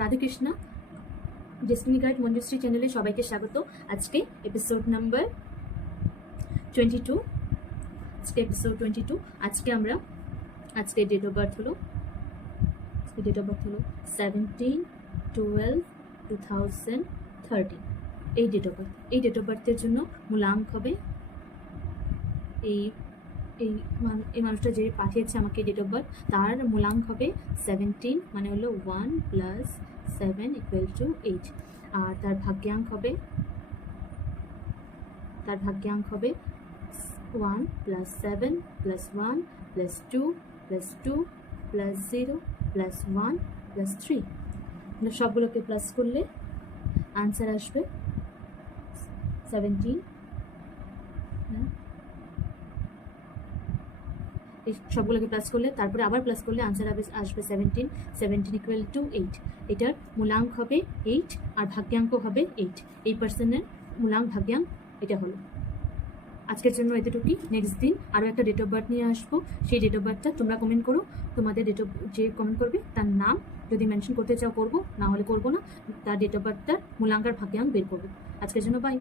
Radhe Krishna. Destiny guide Manjushree চ্যানেলে সবাইকে স্বাগত। আজকে এপিসোড নাম্বার 22। আজকে আমরা ডেট অফ বার্থ হলো 17/12/2013। এই ডেট অফ বার্থের জন্য মূলাঙ্ক হবে এই মানুষটা যে পাঠিয়েছে আমাকে ডেট অফ বার্থ, তার মূলাঙ্ক হবে 17, মানে হলো 1 + 7 = 8। আর তার ভাগ্যাঙ্ক হবে 1 + 7 + 1 + 2 + 2 + 0 + 1 + 3। সবগুলোকে প্লাস করলে আনসার আসবে 17। এই সবগুলোকে প্লাস করলে তারপরে আবার প্লাস করলে আনসার আসবে 17 = 8। এটার মূলাঙ্ক হবে 8 আর ভাগ্যাঙ্ক হবে 8। এই পার্সনের মূলাঙ্ক ভাগ্যাঙ্ক এটা হলো। আজকের জন্য এতটুকুই। নেক্সট দিন আরও একটা ডেট অফ বার্থ নিয়ে আসবো। সেই ডেট অফ বার্থটা তোমরা কমেন্ট করো। তোমাদের যে কমেন্ট করবে তার নাম যদি মেনশন করতে চাও করবো, না হলে করবো না। তার ডেট অফ বার্থটার মূলাঙ্ক আর ভাগ্যাঙ্ক বের করবো। আজকের জন্য বাই।